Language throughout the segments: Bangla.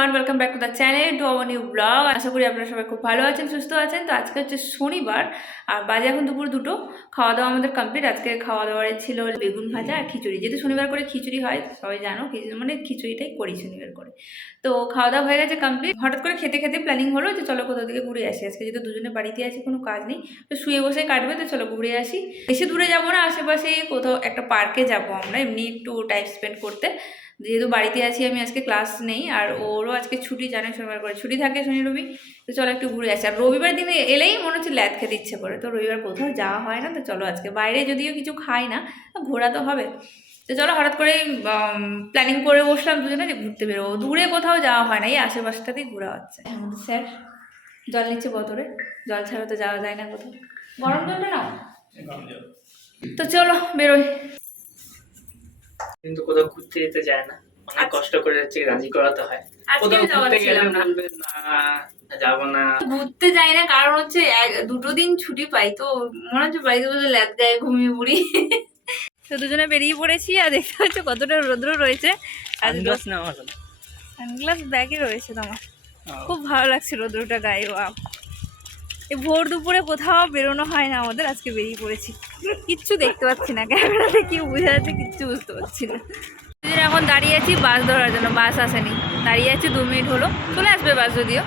Everyone, welcome back to the channel to our new blog. আশা করি আপনারা সবাই খুব ভালো আছেন, সুস্থ আছেন। তো আজকে হচ্ছে শনিবার আর বাজে এখন দুপুর 2টো। খাওয়া দাওয়া আমাদের কমপ্লিট। আজকে খাওয়া দাওয়ার ছিল বেগুন ভাজা আর খিচুড়ি। যেহেতু শনিবার করে খিচুড়ি হয়, সবাই জানো, মানে খিচুড়িটাই করি শনিবার করে। তো খাওয়া দাওয়া হয়ে গেছে কমপ্লিট। হঠাৎ করে খেতে খেতে প্ল্যানিং হলো যে চলো কোথাও থেকে ঘুরে আসি। আজকে যেহেতু দুজনে বাড়িতে আছি, কোনো কাজ নেই, তো শুয়ে বসে কাটবে, তো চলো ঘুরে আসি। বেশি দূরে যাবো না, আশেপাশে কোথাও একটা পার্কে যাবো আমরা, এমনি একটু টাইম স্পেন্ড করতে। যেহেতু বাড়িতে আছি আমি, আজকে ক্লাস নেই আর ওরও আজকে ছুটি, জানে শনিবার করে ছুটি থাকে, শনি রবি। তো চলো একটু ঘুরে আসি। আর রবিবার দিনে এলেই মনে হচ্ছে ল্যাদ খেতে ইচ্ছে করে, তো রবিবার কোথাও যাওয়া হয় না। তো চলো আজকে বাইরে যদিও কিছু খাই না, ঘোরা তো হবে। তো চলো হঠাৎ করে প্ল্যানিং করে বসলাম দুজনে যে ঘুরতে বেরোবো। দূরে কোথাও যাওয়া হয় না, এই আশেপাশটাতেই ঘোরা হচ্ছে। স্যার জল নিচ্ছে বোতলে, জল ছাড়া তো যাওয়া যায় না কোথাও। গরম জলটা নাও। তো চলো বেরোই। কিন্তু কোথাও ঘুরতে যেতে যায় না, অনেক কষ্ট করে যাচ্ছে, রাজি করাতে হয়। কোথাও ঘুরতে গেলে বলবে না যাবো না। ঘুরতে যাই না কারণ হচ্ছে 2 দিন ছুটি পাই, তো মনে হচ্ছে বাড়িতে বসে ল্যাদ গায়ে ঘুমিয়ে পড়ি। তো দুজনে বেরিয়ে পড়েছি আর দেখতে হচ্ছে কতটা রৌদ্র রয়েছে। সানগ্লাস না হলো, সানগ্লাস ব্যাগে রয়েছে তোমার। খুব ভালো লাগছে রৌদ্রটা গায়ে। ওয়াও, এই ভোর দুপুরে কোথাও বেরোনো হয় না আমাদের, আজকে বেরিয়ে পড়েছি। কিচ্ছু দেখতে পাচ্ছি না, ক্যামেরাতে কি বোঝা যাচ্ছে কিচ্ছু বুঝতে পারছি না। এখন দাঁড়িয়ে আছি বাস ধরার জন্য, বাস আসেনি, দাঁড়িয়ে আছি 2 মিনিট হলো, চলে আসবে বাস যদিও।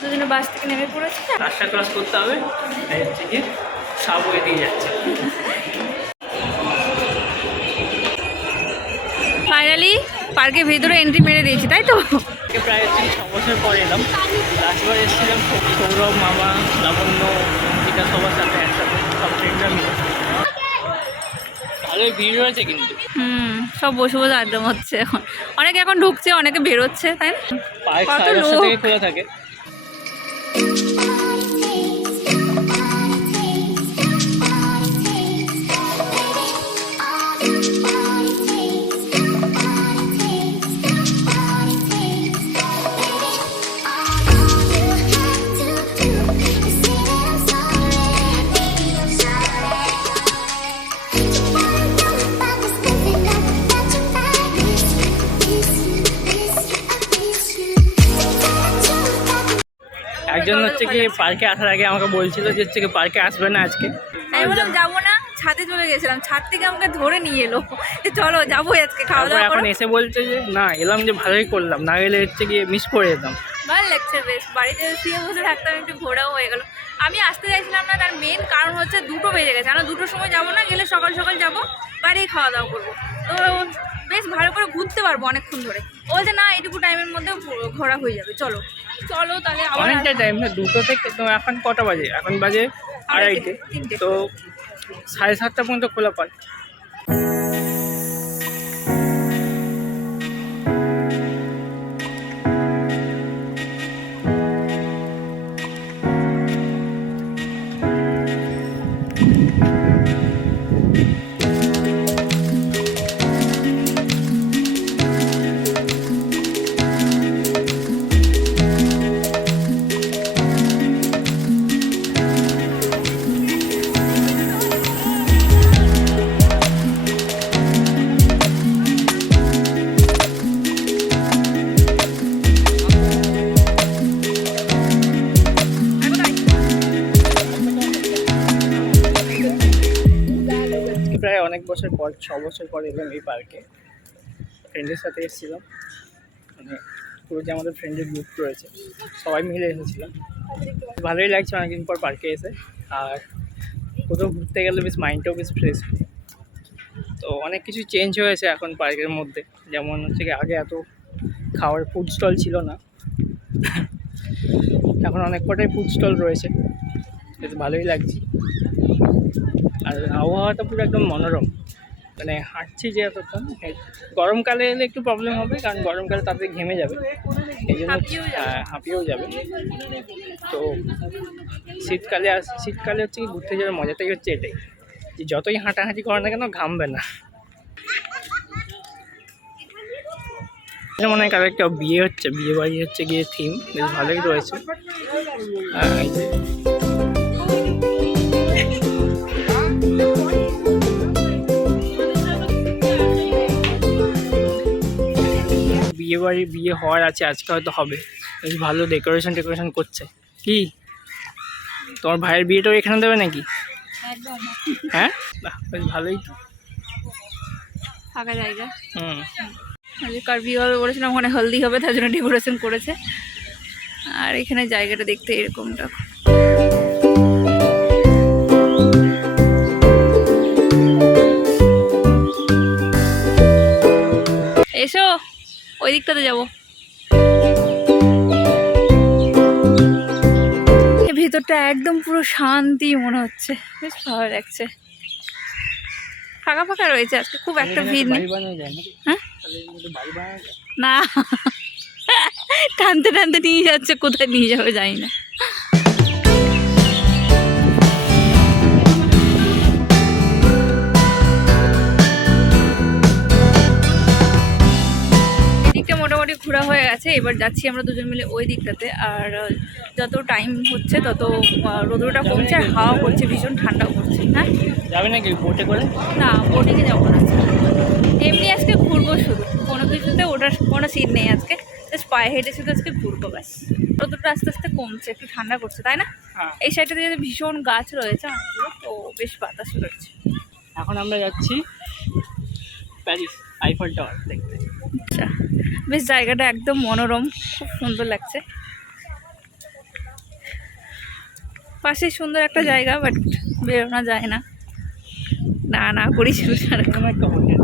দুজনে বাস থেকে নেমে পড়েছি, রাস্তা ক্রস করতে হবে, তাই হচ্ছে কি সাবওয়ে দিয়ে যাচ্ছে। ফাইনালি পার্কের ভিতরে এন্ট্রি মেরে দিয়েছি, তাই তো? প্রায় হচ্ছে 6 বছর পরে এলাম। লাস্টবার এসেছিলাম সৌরভ, মামা, লাবণ্য, অঙ্কিতা, সবার সাথে একসাথে, সব ফ্রেন্ডরা মিলে। ভালোই ভিড় হয়েছে কিন্তু। সব বসে বসে আড্ডা হচ্ছে এখন। অনেকে এখন ঢুকছে, অনেকে বেরোচ্ছে, তাই না? পার্ক 10:30 থেকে খোলা থাকে। একজন হচ্ছে কি পার্কে আসার আগে আমাকে বলছিল যে হচ্ছে কি পার্কে আসবে না আজকে। আমি বললাম যাবো না, ছাদে চলে গেছিলাম, ছাদ থেকে আমাকে ধরে নিয়ে এলো, চলো যাবো আজকে খাওয়া দাওয়া। এখন এসে বলছে যে না এলাম, যে ভালোই করলাম, না গেলে হচ্ছে গিয়ে মিস করে যেতাম। ভালো লাগছে বেশ, বাড়িতে শুয়ে বসে থাকতাম, একটু ঘোরাও হয়ে গেল। আমি আসতে চাইছিলাম না, তার মেন কারণ হচ্ছে 2টো বেজে গেছে। আমরা 2টোর সময় যাবো না, গেলে সকাল সকাল যাবো, বাড়ি খাওয়া দাওয়া করবো, তো বেশ ভালো করে ঘুরতে পারবো অনেকক্ষণ ধরে। ও বলছে না এইটুকু টাইমের মধ্যে ঘোরা হয়ে যাবে, চলো চলো তাহলে। অনেকটা টাইম না, 2টো থেকে তো এখন কটা বাজে? এখন বাজে 2:30, তো 7:30 পর্যন্ত খোলা পায়। প্রায় অনেক বছর পর, 6 বছর পর এলাম এই পার্কে। ফ্রেন্ডের সাথে এসেছিলাম, মানে পুরো যে আমাদের ফ্রেন্ডের গ্রুপ রয়েছে সবাই মিলে এসেছিলাম। ভালোই লাগছে অনেকদিন পর পার্কে এসে। আর কোথাও ঘুরতে গেলে বেশ মাইন্ডটাও বেশ ফ্রেশ। তো অনেক কিছু চেঞ্জ হয়েছে এখন পার্কের মধ্যে, যেমন হচ্ছে কি আগে এত খাওয়ার ফুড স্টল ছিল না, এখন অনেক কটাই ফুড স্টল রয়েছে, বেশ ভালোই লাগছে। আর আবহাওয়াটা পুরো একদম মনোরম, মানে হাঁটছি যে এতক্ষণ। গরমকালে এলে একটু প্রবলেম হবে, কারণ গরমকালে তাড়াতাড়ি ঘেমে যাবে, এই জন্য হাঁপিয়েও যাবে। তো শীতকালে হচ্ছে কি ঘুরতে যাওয়ার মজাটাই হচ্ছে এটাই, যে যতই হাঁটাহাঁটি করে না কেন ঘামবে না। মনে হয় কারো একটা বিয়ে হচ্ছে, বিয়ে বাড়ি হচ্ছে গিয়ে থিম বেশ ভালোই রয়েছে। বিয়ে বিয়ে হওয়ার আছে, আজকে হয়তো হবে। বেশ ভালো ডেকোরেশন করছে। কি তোমার ভাইয়ের বিয়েটাও এখানে দেবে নাকি? একদম হ্যাঁ, বাহ, বেশ ভালোই তো। ফাঁকা জায়গা। হুম। কার বিয়ে হবে বলেছিলাম, ওখানে হলদি হবে, তার জন্য ডেকোরেশন করেছে। আর এখানে জায়গাটা দেখতে এরকমটা। এসো ওই দিকটাতে যাবো। ভিতরটা একদম পুরো শান্তি মনে হচ্ছে, বেশ ভালো লাগছে। ফাঁকা ফাঁকা রয়েছে আজকে, খুব একটা ভিড় নেই। হ্যাঁ না, টানতে টানতে নিয়ে যাচ্ছে, কোথায় নিয়ে যাবে জানি না। এদিকটা মোটামুটি ঘোরা হয়ে গেছে, এবার যাচ্ছি আমরা দুজন মিলে ওই দিকটাতে। আর যত টাইম হচ্ছে তত রোদ্রটা কমছে আর হাওয়া করছে, ভীষণ ঠান্ডাও করছে। হ্যাঁ, যাবে নাকি বোটে করে? না, বোটিংয়ে যাবো না, এমনি আজকে ঘুরবো শুধু, কোনো কিছুতে ওটার কোনো সিন নেই আজকে, জাস্ট পায়ে হেঁটে শুধু আজকে ঘুরবো ব্যাস। রোদ্রটা আস্তে আস্তে কমছে, একটু ঠান্ডা করছে, তাই না? এই সাইডটাতে ভীষণ গাছ রয়েছে অনেকগুলো, তো বেশ বাতাস রয়েছে। এখন আমরা যাচ্ছি প্যারিস আইফেল টাওয়ার দেখতে। আচ্ছা, বেশ জায়গাটা একদম মনোরম, খুব সুন্দর লাগছে। পাশে সুন্দর একটা জায়গা, বাট বেরোনো যায় না, না করি এরকম একটা হোটেল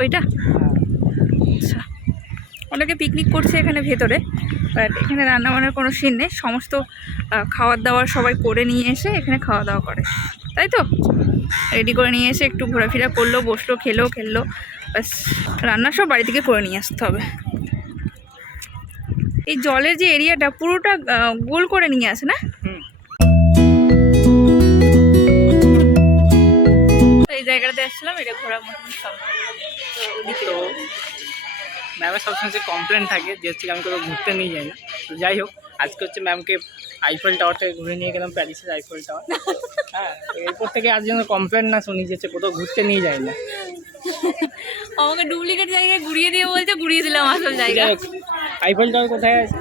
ওইটা। আচ্ছা, অনেকে পিকনিক করছে এখানে ভেতরে, বাট এখানে রান্নাবান্নার কোনো সিন নেই, সমস্ত খাবার দাবার সবাই করে নিয়ে এসে এখানে খাওয়া দাওয়া করে, তাই তো? রেডি করে নিয়ে এসে একটু ঘোরাফেরা করলো, বসলো, খেললো, ব্যাস। রান্না সব বাড়ি থেকে করে নিয়ে আসতে হবে। এই জলের যে এরিয়াটা পুরোটা গোল করে নিয়ে আসে না? এই জায়গাটাতে আসছিলাম, এটা ঘোরার মতন সব। তো ম্যামের সবসময় যে কমপ্লেন থাকে যে হচ্ছে আমি কোথাও ঘুরতে নিয়ে যাই না। তো যাই হোক, আজকে হচ্ছে ম্যামকে আইফেল টাওয়ার থেকে ঘুরে নিয়ে গেলাম, প্যারিসের আইফেল টাওয়ার। হ্যাঁ, এরপর থেকে আর যেন কমপ্লেন না শুনি যে কোথাও ঘুরতে নিয়ে যায় না। আমাকে ডুপ্লিকেট জায়গায় ঘুরিয়ে দিয়ে বলছে, ঘুরিয়ে দিলাম আসল জায়গা। আইফেল টাওয়ার কোথায় আছে?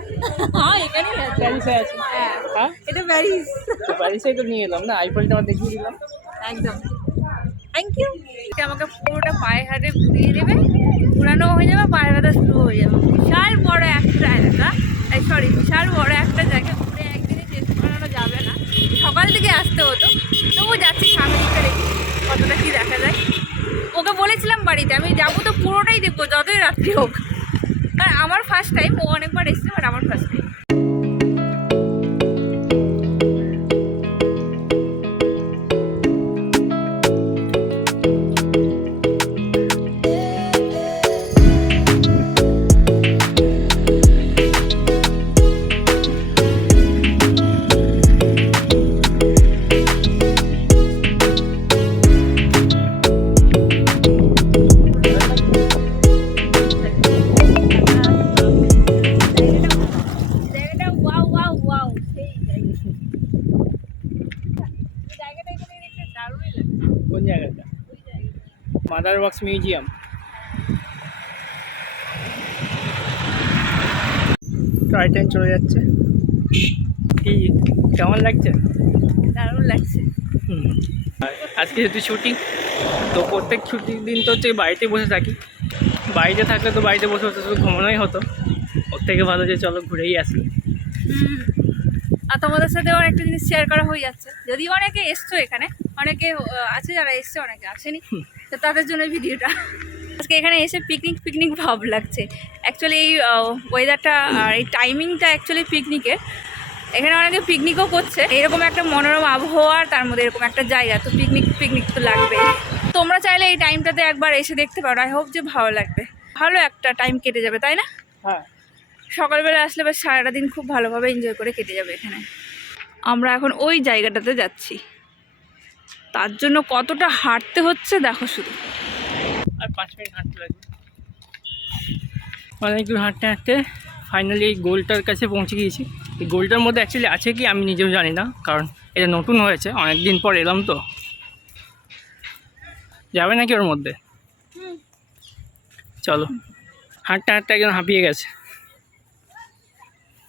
হ্যাঁ, এখানেই আছে, প্যারিসে আছে। হ্যাঁ, এটা প্যারিস। তো প্যারিসেই তো নিয়ে এলাম না, আইফেল টাওয়ার দেখিয়ে দিলাম। একদম, থ্যাংক ইউ। আমাকে পুরোটা পায়ে হাতে ঘুরিয়ে দেবে, ঘুরানো হয়ে যাবে, পায়ে ব্যথা শুরু হয়ে যাবে। বিশাল বড় একটা এলাকা, বিশাল বড় একটা জায়গা, ঘুরে একদিনে শেষ করানো যাবে না, সকাল থেকে আসতে হতো। তবুও যাচ্ছি, সামনে দিকটা দেখি কতটা কি দেখা যায়। ওকে বলেছিলাম বাড়িতে আমি যাবো তো পুরোটাই দেখবো, যতই রাত্রি হোক। আর আমার ফার্স্ট টাইম, ও অনেকবার এসছে, বাট আমার ফার্স্ট টাইম। কোন জায়গাটা? Mother wax museum. Toy train চলে যাচ্ছে। কি কেমন লাগছে? দারুণ লাগছে। আর আজকে যেহেতু ছুটি, তো প্রত্যেক ছুটির দিন তো হচ্ছে বাড়িতে বসে থাকি। বাড়িতে থাকলে তো বাড়িতে বসে বসে শুধু ঘুমানোই হতো, ওর থেকে ভালো যে চলো ঘুরেই আসি। আর তোমাদের সাথেও একটা জিনিস শেয়ার করা হয়ে যাচ্ছে, যদি অনেকে এসছো এখানে, অনেকে আছে যারা এসছে, অনেকে আসেনি, তো তাদের জন্য ভিডিওটা। আজকে এখানে এসে পিকনিক ভাব লাগছে অ্যাকচুয়ালি। এই ওয়েদারটা আর এই টাইমিংটা অ্যাকচুয়ালি পিকনিকের, এখানে অনেকে পিকনিকও করছে, এরকম একটা মনোরম আবহাওয়ার তার মধ্যে এরকম একটা জায়গা, তো পিকনিক তো লাগবে। তোমরা চাইলে এই টাইমটাতে একবার এসে দেখতে পারো, আই হোপ যে ভালো লাগবে, ভালো একটা টাইম কেটে যাবে, তাই না? হ্যাঁ, সকালবেলা আসলে বেশ সারাটা দিন খুব ভালোভাবে এনজয় করে কেটে যাবে এখানে। আমরা এখন ওই জায়গাটাতে যাচ্ছি, তার জন্য কতটা হাঁটতে হচ্ছে দেখো শুধু। আর 5 মিনিট হাঁটতে লাগবে। অনেক দূর হাঁটতে হাঁটতে ফাইনালি এই গোলটার কাছে পৌঁছে গিয়েছি। এই গোলটার মধ্যে অ্যাকচুয়ালি আছে কি আমি নিজেও জানি না, কারণ এটা নতুন হয়েছে, অনেক দিন পর এলাম তো। যাবে নাকি ওর মধ্যে? চলো হাঁটতে হাঁটতে একজন হাঁপিয়ে গেছে।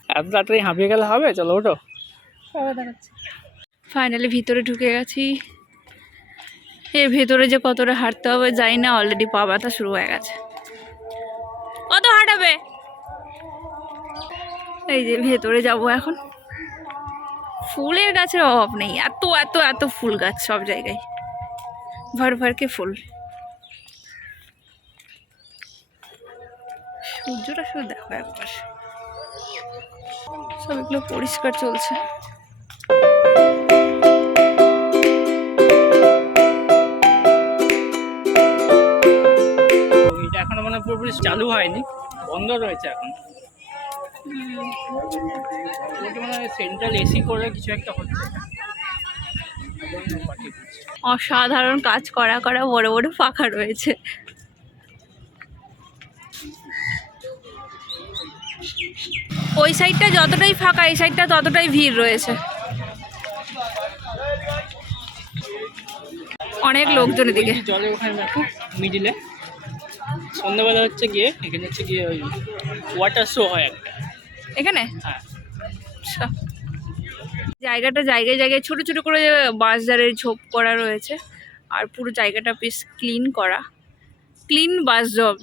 এত তাড়াতাড়ি হাঁপিয়ে গেলে হবে? চলো ওঠো। ফাইনালি ভিতরে ঢুকে গেছি। এর ভেতরে যে কতটা হাঁটতে হবে জানি না, অলরেডি পা ব্যথা শুরু হয়ে গেছে। কত হাঁটাবে? এই যে ভেতরে যাব এখন। ফুলের গাছের অভাব নেই, এত এত এত ফুল গাছ সব জায়গায়, ভর ভরকে ফুল। সূর্যটা শুধু দেখো একবার, সব এগুলো পরিষ্কার চলছে। এটা এখনো মানে পুরোপুরি চালু হয়নি, বন্ধ রয়েছে এখন। মানে সেন্ট্রাল এসি করে কিছু একটা হচ্ছে। অসাধারণ কাজ করা করা বড় বড় পাখা রয়েছে। ওই সাইডটা যতটাই ফাঁকা, এই সাইডটা ততটাই ভিড় রয়েছে, অনেক লোকজন এদিকে। জলের ওখানে দেখো মিডিলে সন্ধ্যাবেলা হচ্ছে গিয়ে, এখানে হচ্ছে গিয়ে ওই ওয়াটার শো হয় একটা এখানে। হ্যাঁ। আচ্ছা, জায়গাটা জায়গায় জায়গায় ছোট ছোট করে বাঁশঝাড়ের ঝোপ করা রয়েছে, আর পুরো জায়গাটা বেশ ক্লিন করা, ক্লিন বাস জব।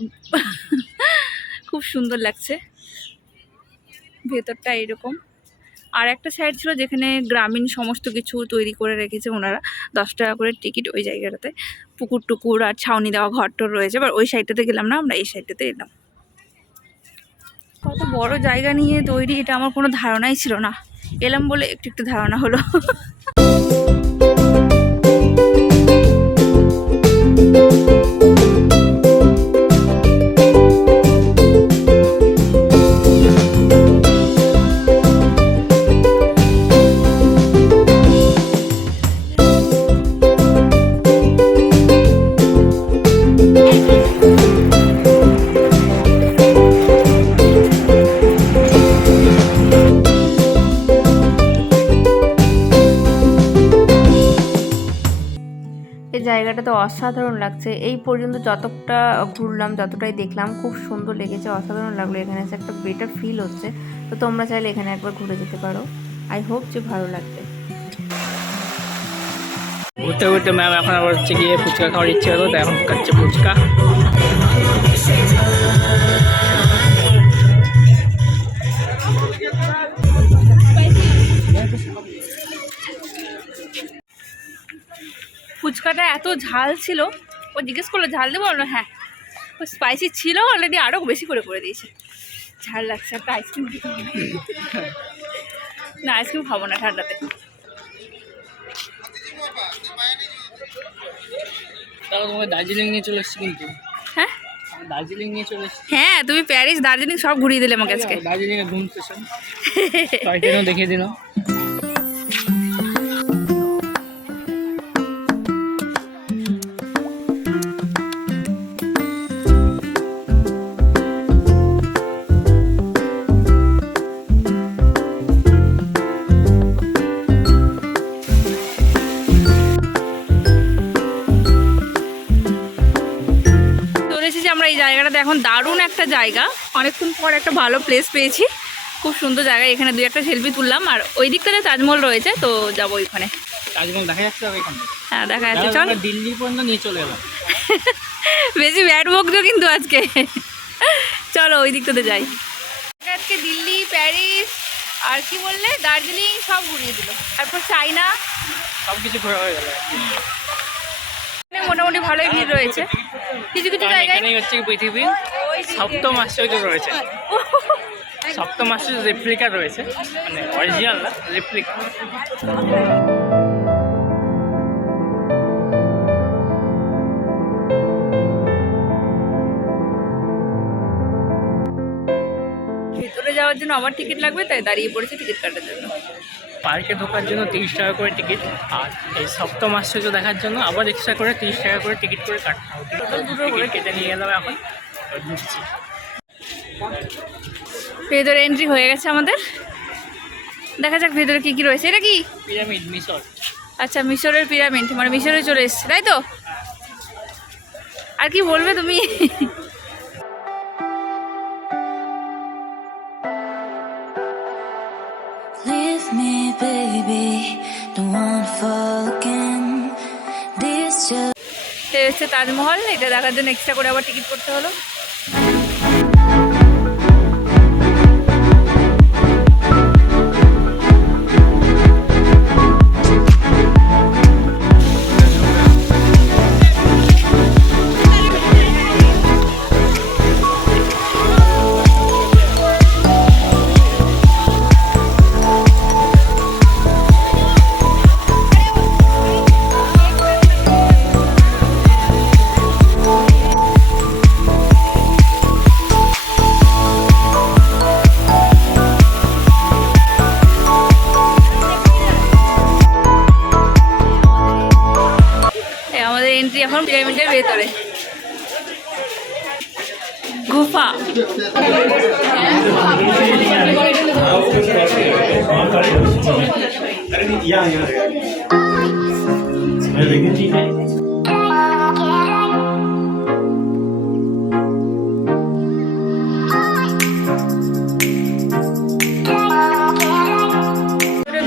খুব সুন্দর লাগছে ভেতরটা এরকম। আর একটা সাইড ছিল যেখানে গ্রামীণ সমস্ত কিছু তৈরি করে রেখেছে ওনারা, 10 টাকা করে টিকিট ওই জায়গাটাতে। পুকুর টুকুর আর ছাউনি দেওয়া ঘরটর রয়েছে, এবার ওই সাইডটাতে গেলাম না, আমরা এই সাইডটাতে এলাম। কত বড় জায়গা নিয়ে তৈরি, এটা আমার কোনো ধারণাই ছিল না, এলাম বলে একটু একটু ধারণা হলো। এই জায়গাটা তো অসাধারণ লাগছে, এই পর্যন্ত যতটা ঘুরলাম যতটাই দেখলাম খুব সুন্দর লেগেছে, অসাধারণ লাগলো। এখানে এসে একটা বেটার ফিল হচ্ছে, তো তোমরা চাইলে এখানে একবার ঘুরে যেতে পারো। আই হোপ যে ভালো লাগবে। ঘুরতে ঘুরতে ম্যাম এখন আবার হচ্ছে গিয়ে ফুচকা খাওয়ার ইচ্ছে হলো, তো এখন খাচ্ছে ফুচকা। ফুচকাটা এত ঝাল ছিল, ও জিজ্ঞেস করলো ঝাল দেবো, বললো হ্যাঁ। ও স্পাইসি ছিল অলরেডি, আরও বেশি করে দিয়েছে। ঝাল লাগছে, একটা আইসক্রিম খেতে হবে। না আইসক্রিম খাবো না ঠান্ডাতে। তারপর তোমার দার্জিলিং নিয়ে চলে এসছি কিন্তু। হ্যাঁ দার্জিলিং নিয়ে চলে এসছি। হ্যাঁ, তুমি প্যারিস দার্জিলিং সব ঘুরিয়ে দিলে আমাকে আজকে। দার্জিলিংয়ে ঘুম স্টেশন টয় ট্রেনও দেখিয়ে দিলাম। আমরা এই জায়গাটাতে এখন দারুণ একটা জায়গা, অনেকক্ষণ পর একটা ভালো প্লেস পেয়েছি, খুব সুন্দর জায়গা। এখানে 2-1 সেলফি তুললাম, আর ওই দিকটাতে তাজমহল রয়েছে, তো যাবো ওইখানে। তাজমহল দেখা যাচ্ছে এখান থেকে? হ্যাঁ দেখা যাচ্ছে, চল। দিল্লি পর্যন্ত নিয়ে চলে এলাম। বেশি ব্যাড বকছো কিন্তু আজকে। চলো ওই দিকটাতে যাই। আজকে দিল্লি, প্যারিস আর কি বললে, দার্জিলিং সব ঘুরিয়ে দিল, তারপর চাইনা, সব কিছু ঘোরা হয়ে গেল। মোটামুটি ভালোই ভিড় রয়েছে কিছু কিছু জায়গায়। এখানেই হচ্ছে পৃথিবীর সপ্তম আশ্চর্য রয়েছে। সপ্তম আশ্চর্য রেপ্লিকা রয়েছে, মানে অরিজিনাল না, রেপ্লিকা। ভিতরে যাওয়ার জন্য আবার টিকিট লাগবে, তাই দাঁড়িয়ে পড়েছে টিকিট কাটার জন্য। পার্কে ঢোকার জন্য 30 টাকা করে টিকিট, আর এই সপ্তম আশ্চর্য দেখার জন্য আবার এক্সট্রা করে 30 টাকা করে টিকিট করে কাটতে হবে। টোটাল 2 করে কেটে নিয়ে গেলাম, এখন ঢুকছি। ভেতরে এন্ট্রি হয়ে গেছে আমাদের, দেখা যাক ভেতরে কি কি রয়েছে। এটা কি? পিরামিড, মিশর। আচ্ছা, মিশরের পিরামিড, মানে মিশরে চলে এসছে তাই তো? আর কি বলবে তুমি? me, baby. Don't wanna fall again. This just এটা হচ্ছে তাজমহল, এটা দেখার জন্য এক্সট্রা করে আবার টিকিট করতে হলো। আমাদের এন্ট্রি এখন পিরামিডের ভেতরে। গুফা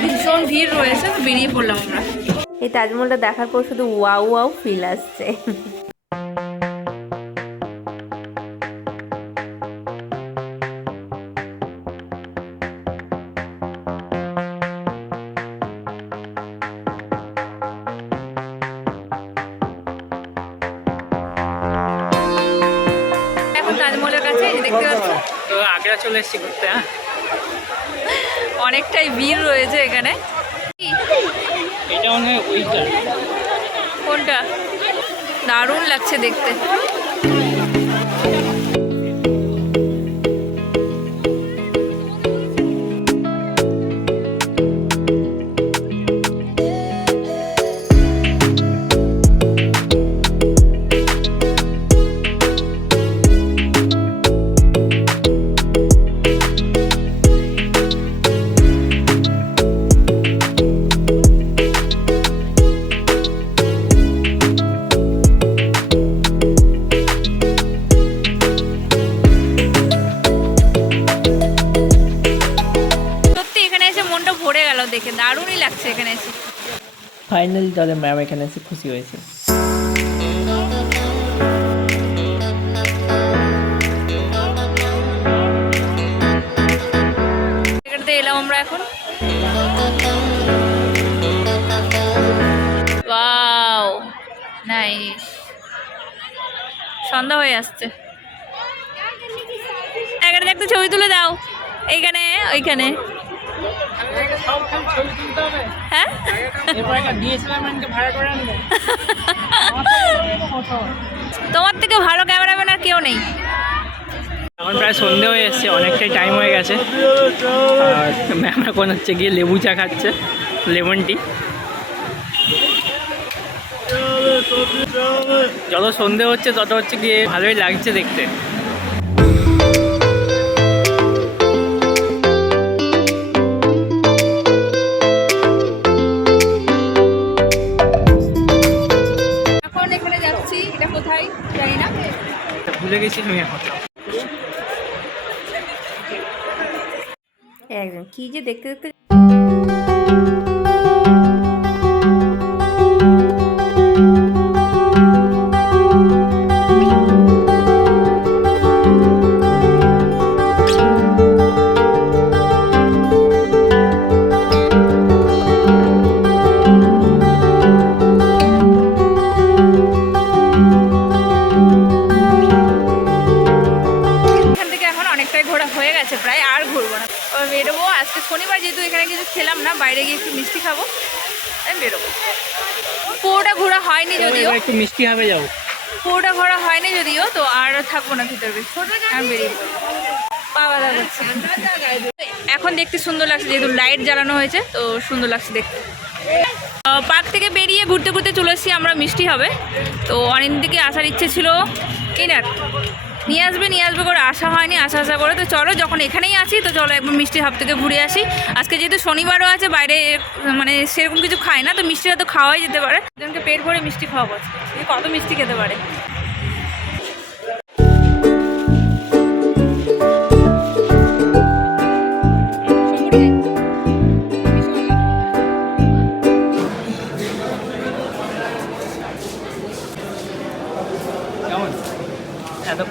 ভীষণ ভিড় রয়েছে, তো বেরিয়ে পড়লাম আমরা। এই তাজমহলটা দেখার পর শুধু ওয়াও ওয়াও ফিল আসছে। এখন তাজমহলের কাছে এই যে দেখতে পাচ্ছ, তো আগ্রা চলে এসেছি ঘুরতে। হ্যাঁ, অনেকটাই ভিড় রয়েছে এখানে। এটা মনে হয় ওইটা। কোনটা? দারুণ লাগছে দেখতে। ভরে গেল দেখে, দারুণই লাগছে এখানে এসে। ফাইনালি তাহলে ম্যাম এখানে এসে খুশি হয়েছে। এখানে এলাম আমরা এখন। ওয়াও নাইস, সন্ধ্যা হয়ে আসছে। এখানে দেখতে ছবি তুলে দাও, এইখানে ওইখানে। হ্যাঁ, তোমার থেকে ভালো ক্যামেরাম্যান আর কেউ নেই। এখন প্রায় সন্ধে হয়ে এসছে, অনেকটাই টাইম হয়ে গেছে। আর ম্যাম এখন হচ্ছে গিয়ে লেবু চা খাচ্ছে, লেমন টি। যত সন্ধে হচ্ছে তত হচ্ছে গিয়ে ভালোই লাগছে দেখতে। এখন এখানে যাচ্ছি, এটা কোথায় জানি না, ভুলে গেছি আমি এখন। একদম কি যে দেখতে দেখতে প্রায় আর ঘুরবো না, বেরোবো। আজকে শনিবার যেহেতু এখানে কিছু খেলাম না, বাইরে গিয়ে একটু মিষ্টি খাবো, তাই বেরোবো। পুরোটা ঘোরা হয়নি যদিও, একটু মিষ্টি হবে যাও। পুরোটা ঘোরা হয়নি যদিও, তো আর থাকবো না ভিতরে, আর বেরিয়ে পাওয়া যাচ্ছে। এখন দেখতে সুন্দর লাগছে, যেহেতু লাইট জ্বালানো হয়েছে, তো সুন্দর লাগছে দেখতে। পার্ক থেকে বেরিয়ে ঘুরতে ঘুরতে চলে এসেছি আমরা মিষ্টি হবে। তো অনেক দিকে আসার ইচ্ছে ছিল, কিনার নিয়ে আসবে করে আসা হয়নি, আসা করে। তো চলো যখন এখানেই আছি, তো চলো একবার মিষ্টি হাব থেকে ঘুরে আসি। আজকে যেহেতু শনিবারও আছে, বাইরে মানে সেরকম কিছু খায় না, তো মিষ্টিটা তো খাওয়াই যেতে পারে। একজনকে পেট ভরে মিষ্টি খাওয়াবো, কত মিষ্টি খেতে পারে।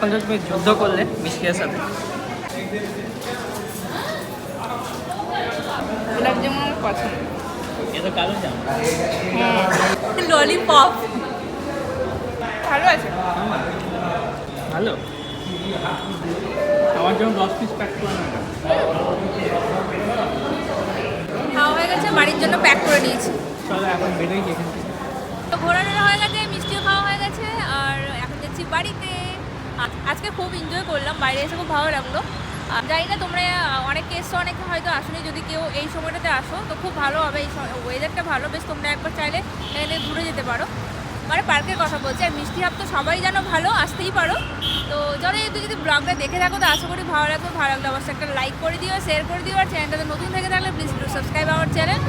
এখন তো তুমি যুদ্ধ করলে মিষ্টির সাথে। গোলাপ জামুন আমার পছন্দ। এটা কালো জাম। ললিপপ ভালো আছে। ভালো। আমার জন্য 10 পিস প্যাক করে না। খাওয়া হয়ে গেছে, বাড়ির জন্য প্যাক করে নিয়েছি। চলো এখন বেরোই এখান থেকে। তো ঘোরানো হয়ে গেছে, মিষ্টিও খাওয়া হয়ে গেছে, আর এখন যাচ্ছি বাড়িতে। আজকে খুব এনজয় করলাম, বাইরে এসে খুব ভালো লাগলো। জানি না তোমরা অনেকে এসছো, অনেকে হয়তো আসোনি। যদি কেউ এই সময়টাতে আসো তো খুব ভালো হবে, এই ওয়েদারটা ভালো, বেশ তোমরা একবার চাইলে এখানে ঘুরে যেতে পারো। মানে পার্কের কথা বলছি। আর মিষ্টি হাব তো সবাই জানো ভালো, আসতেই পারো। তো চলো, যদি ব্লগটা দেখে থাকো তো আশা করি ভালো লাগবে। ভালো লাগলে অবশ্যই একটা লাইক করে দিও, শেয়ার করে দিও। আর চ্যানেলটাতে নতুন থেকে থাকলে প্লিজ সাবস্ক্রাইব আওয়ার চ্যানেল।